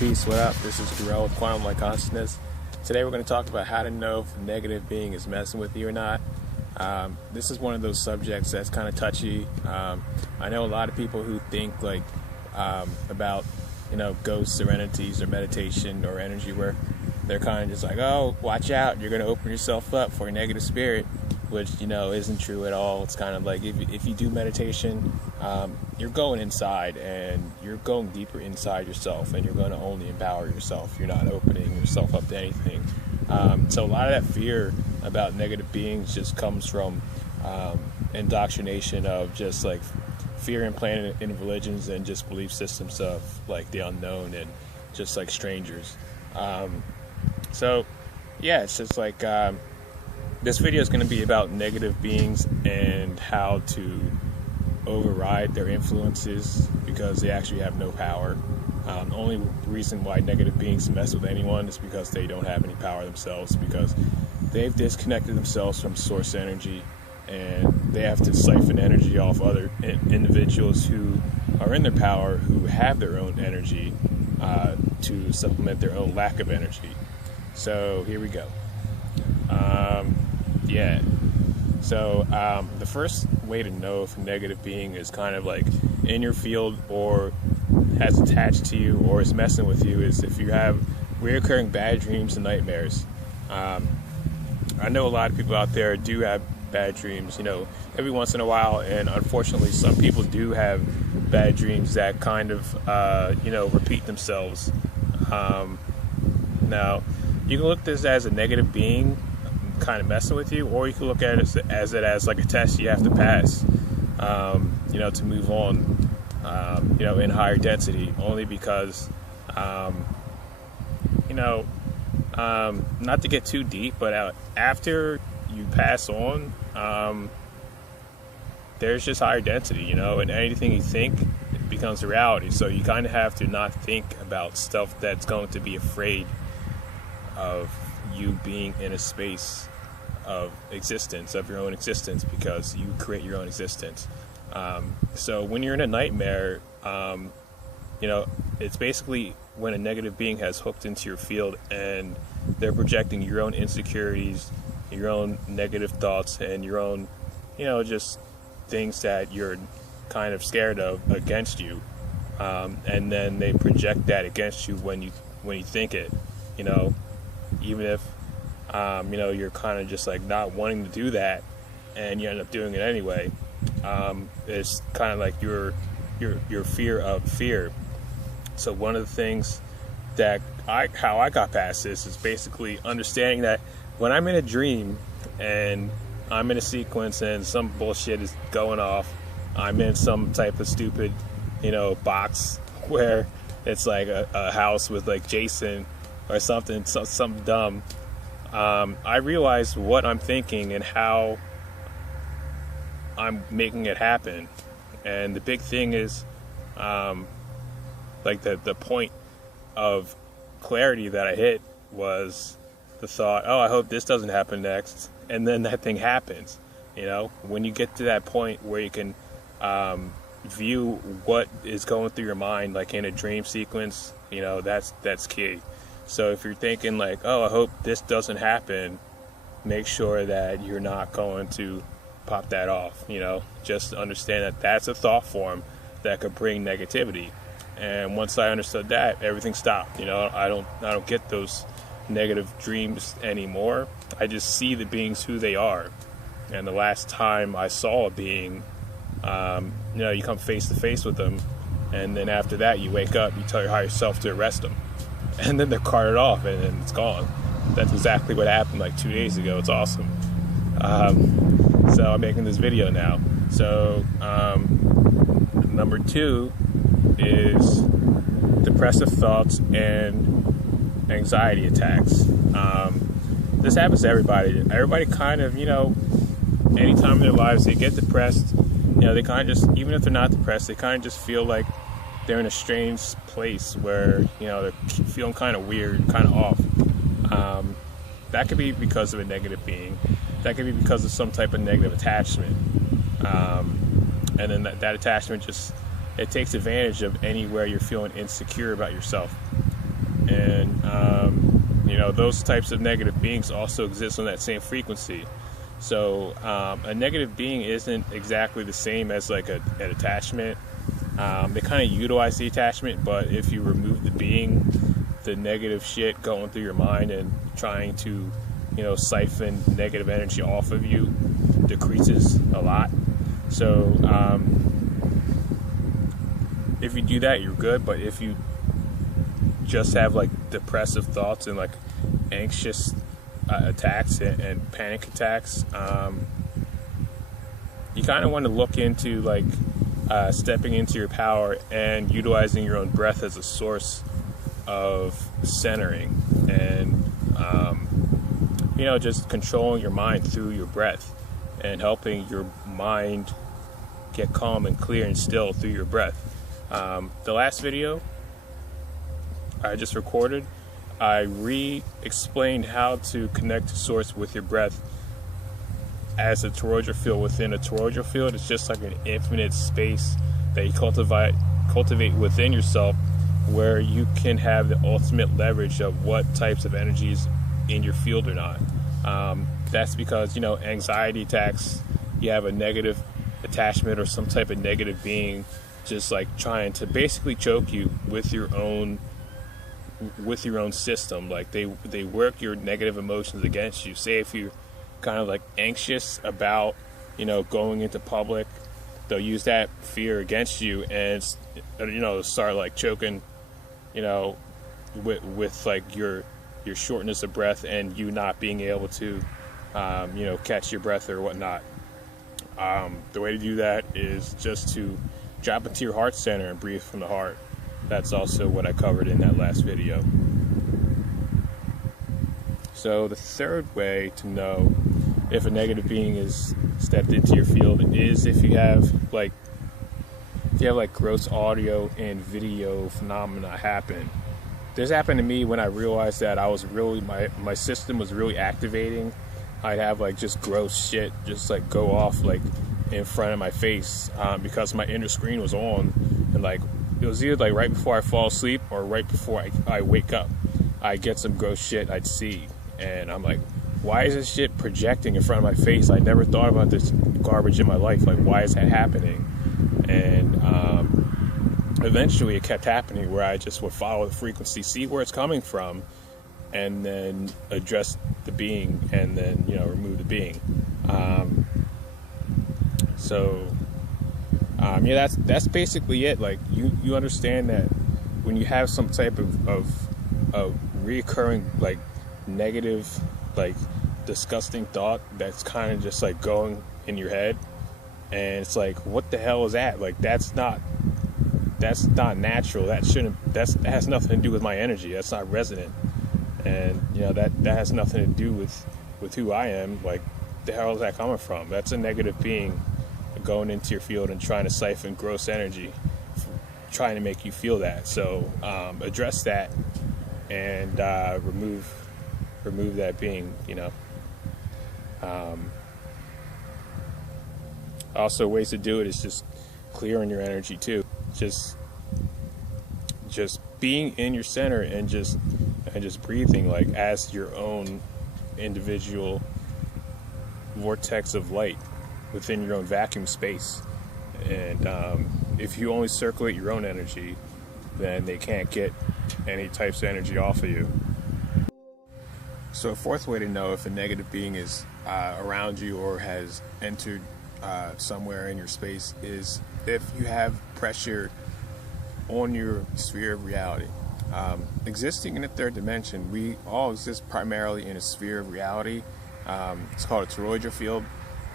Peace, what up? This is Darrell with Quantum Like Consciousness. Today we're going to talk about how to know if a negative being is messing with you or not. This is one of those subjects that's kind of touchy. I know a lot of people who think about ghosts or entities or meditation or energy work. They're kind of just like, oh, watch out, you're going to open yourself up for a negative spirit, which isn't true at all. It's kind of like if you do meditation, you're going inside and you're going deeper inside yourself, and you're going to only empower yourself. You're not opening yourself up to anything. So a lot of that fear about negative beings just comes from indoctrination of just like fear implanted in religions and just belief systems of like the unknown and just like strangers. So yeah, it's just like this video is going to be about negative beings and how to override their influences because they actually have no power. The only reason why negative beings mess with anyone is because they don't have any power themselves, because they've disconnected themselves from source energy, and they have to siphon energy off other individuals who are in their power, who have their own energy to supplement their own lack of energy. So here we go. So the first way to know if a negative being is kind of like in your field or has attached to you or is messing with you is if you have reoccurring bad dreams and nightmares. I know a lot of people out there do have bad dreams, every once in a while, and unfortunately some people do have bad dreams that kind of repeat themselves. Now you can look at this as a negative being kind of messing with you, or you can look at it as like a test you have to pass to move on in higher density, only because not to get too deep, but after you pass on, there's just higher density, and anything you think becomes a reality. So you kind of have to not think about stuff that's going to be afraid of you being in a space of existence, of your own existence, because you create your own existence. So when you're in a nightmare, it's basically when a negative being has hooked into your field and they're projecting your own insecurities, your own negative thoughts, and your own, just things that you're kind of scared of against you. And then they project that against you when you think it, even if, you're kind of just like not wanting to do that and you end up doing it anyway. It's kind of like your fear of fear. So one of the things that how I got past this is basically understanding that when I'm in a dream and I'm in a sequence and some bullshit is going off, I'm in some type of stupid, box where it's like a house with like Jason or something dumb. I realize what I'm thinking and how I'm making it happen. And the big thing is like the point of clarity that I hit was the thought, oh, I hope this doesn't happen next, and then that thing happens. When you get to that point where you can view what is going through your mind, like in a dream sequence, that's key. So if you're thinking like, oh, I hope this doesn't happen, make sure that you're not going to pop that off. Just understand that that's a thought form that could bring negativity. And once I understood that, everything stopped. I don't get those negative dreams anymore. I just see the beings who they are. And the last time I saw a being, you come face to face with them, and then after that you wake up, you tell your higher self to arrest them, and then they're carted off and then it's gone. That's exactly what happened like 2 days ago. It's awesome. So I'm making this video now. So number 2 is depressive thoughts and anxiety attacks. This happens to everybody. Everybody kind of, anytime in their lives they get depressed, they kind of just, even if they're not depressed, they kind of just feel like they're in a strange place where, they're feeling kind of weird, kind of off. That could be because of a negative being. That could be because of some type of negative attachment. And then that attachment just, it takes advantage of anywhere you're feeling insecure about yourself. and those types of negative beings also exist on that same frequency. So a negative being isn't exactly the same as like an attachment. They kind of utilize the attachment, but if you remove the being, the negative shit going through your mind and trying to siphon negative energy off of you decreases a lot. So if you do that, you're good. But if you just have like depressive thoughts and like anxious attacks and panic attacks, you kind of want to look into like stepping into your power and utilizing your own breath as a source of centering, and just controlling your mind through your breath and helping your mind get calm and clear and still through your breath. The last video I just recorded, I re-explained how to connect to source with your breath as a toroidal field within a toroidal field. It's just like an infinite space that you cultivate within yourself, where you can have the ultimate leverage of what types of energies in your field or not. That's because anxiety attacks, you have a negative attachment or some type of negative being just like trying to basically choke you with your own system. Like they work your negative emotions against you. Say if you're kind of like anxious about going into public, they'll use that fear against you and start like choking with like your shortness of breath and you not being able to catch your breath or whatnot. The way to do that is just to drop into your heart center and breathe from the heart. That's also what I covered in that last video. So the third way to know if a negative being is stepped into your field is if you have like gross audio and video phenomena happen. This happened to me when I realized that I was really my system was really activating. I'd have like just gross shit just like go off like in front of my face because my inner screen was on, and like it was either like right before I fall asleep or right before I wake up. I get some gross shit I'd see, and I'm like, why is this shit projecting in front of my face? I never thought about this garbage in my life. Like, why is that happening? And eventually it kept happening where I just would follow the frequency, see where it's coming from, and then address the being, and then remove the being. That's basically it. Like you understand that when you have some type of reoccurring like negative, like disgusting thought that's kind of just like going in your head, and it's like, what the hell is that? Like that's not natural. That has nothing to do with my energy. That's not resonant, and that has nothing to do with who I am. Like, the hell is that coming from? That's a negative being going into your field and trying to siphon gross energy, trying to make you feel that. So address that and remove that being. Also, ways to do it is just clearing your energy too. Just being in your center and just breathing like as your own individual vortex of light within your own vacuum space. And if you only circulate your own energy, then they can't get any types of energy off of you. So a fourth way to know if a negative being is around you or has entered somewhere in your space is if you have pressure on your sphere of reality. Existing in the third dimension, we all exist primarily in a sphere of reality. It's called a toroidal field,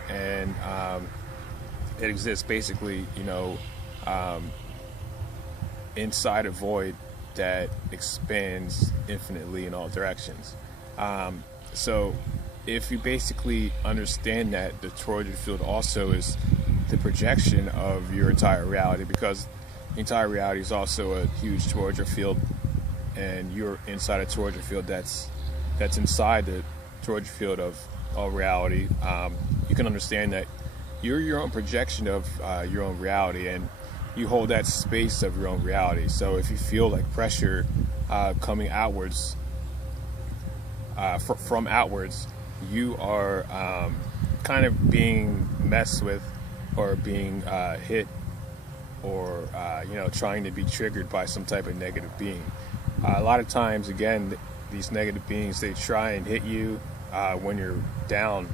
and it exists basically, inside a void that expands infinitely in all directions. So if you basically understand that the toroidal field also is the projection of your entire reality, because the entire reality is also a huge toroidal field, and you're inside a toroidal field that's inside the toroidal field of all reality. You can understand that you're your own projection of your own reality, and you hold that space of your own reality. So if you feel like pressure coming outwards, from outwards, you are kind of being messed with, or being hit, or trying to be triggered by some type of negative being. A lot of times, again, these negative beings, they try and hit you when you're down,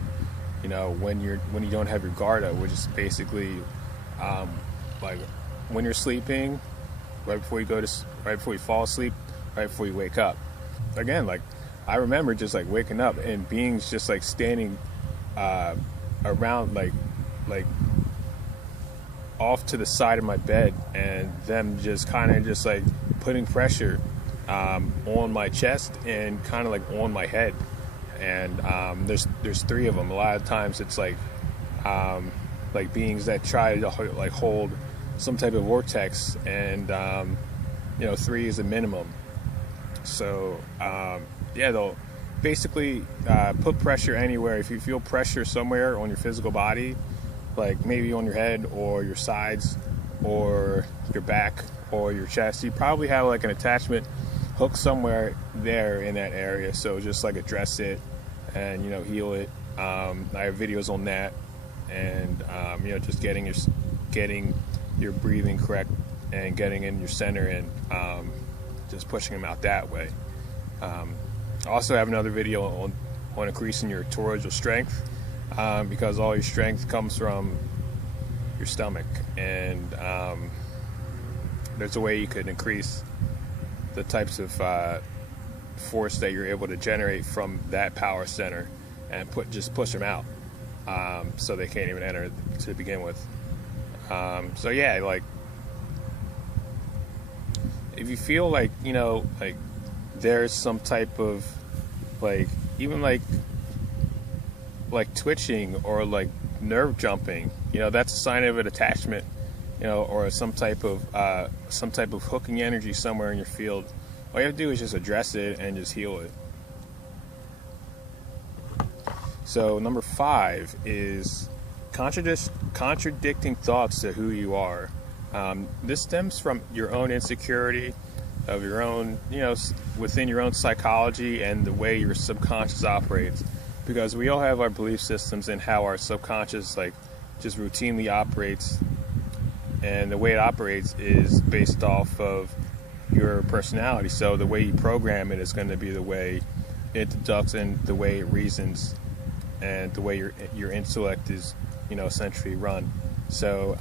when you don't have your guard up, which is basically like when you're sleeping, right before you fall asleep, right before you wake up. Again, like I remember just like waking up and beings just like standing around, like off to the side of my bed, and them just kind of just like putting pressure on my chest and kind of like on my head. And there's three of them. A lot of times it's like beings that try to like hold some type of vortex, and three is a minimum. So they'll basically put pressure anywhere. If you feel pressure somewhere on your physical body, like maybe on your head or your sides or your back or your chest, you probably have like an attachment hook somewhere there in that area. So just like address it and heal it. I have videos on that, and just getting your breathing correct and getting in your center, and just pushing them out that way. I also have another video on increasing your torrential strength, because all your strength comes from your stomach, and there's a way you could increase the types of force that you're able to generate from that power center, and just push them out, so they can't even enter to begin with. So yeah, like if you feel like like there's some type of like even like twitching or like nerve jumping, that's a sign of an attachment, or some type of hooking energy somewhere in your field. All you have to do is just address it and just heal it. So number 5 is contradicting thoughts to who you are. This stems from your own insecurity, of your own, within your own psychology and the way your subconscious operates. Because we all have our belief systems and how our subconscious just routinely operates. And the way it operates is based off of your personality. So the way you program it is going to be the way it deducts and the way it reasons, and the way your intellect is, essentially run. So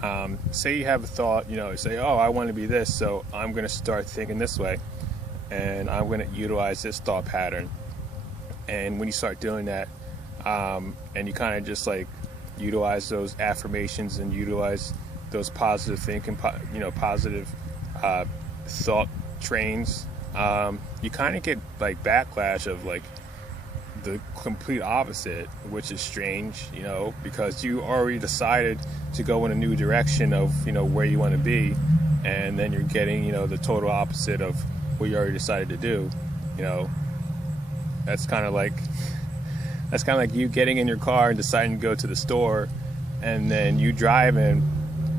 say you have a thought, you say, oh, I want to be this, so I'm going to start thinking this way, and I'm going to utilize this thought pattern. And when you start doing that, and you kind of just utilize those affirmations and utilize those positive thinking, positive thought trains, you kind of get backlash of the complete opposite, which is strange, because you already decided to go in a new direction of where you want to be, and then you're getting the total opposite of what you already decided to do. That's kind of like you getting in your car and deciding to go to the store, and then you driving,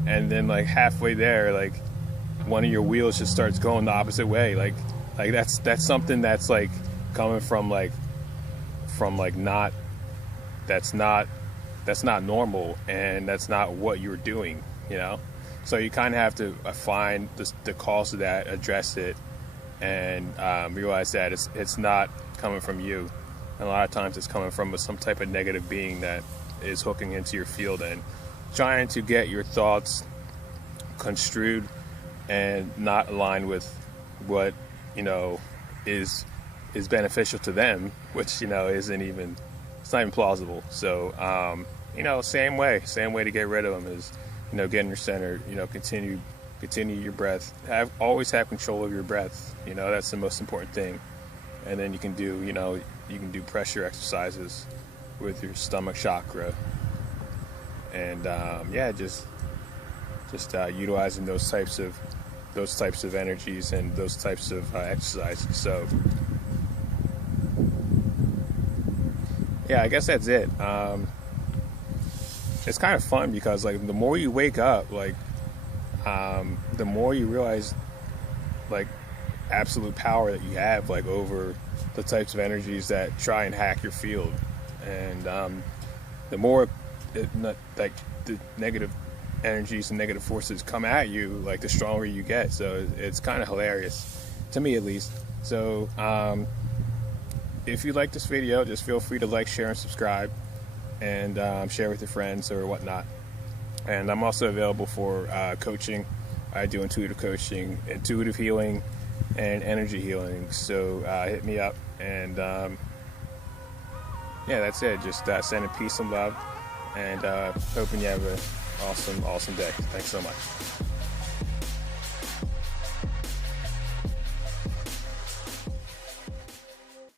and then halfway there, one of your wheels just starts going the opposite way. That's something that's coming from not, that's not normal, and that's not what you're doing, so you kind of have to find the cause of that, address it, and realize that it's not coming from you, and a lot of times it's coming from some type of negative being that is hooking into your field and trying to get your thoughts construed and not aligned with what is beneficial to them, which isn't even, it's not even plausible. So same way to get rid of them is get in your center, continue your breath, always have control of your breath, that's the most important thing. And then you can do pressure exercises with your stomach chakra, and just utilizing those types of energies and those types of exercises. So yeah, I guess that's it. It's kind of fun because the more you wake up, the more you realize absolute power that you have, like, over the types of energies that try and hack your field. And the more like the negative energies and negative forces come at you, like, the stronger you get. So it's kind of hilarious, to me at least. So if you like this video, just feel free to like, share, and subscribe, and share with your friends or whatnot. And I'm also available for coaching. I do intuitive coaching, intuitive healing, and energy healing. So hit me up. And yeah, that's it. Just sending peace and love, and hoping you have an awesome day. Thanks so much.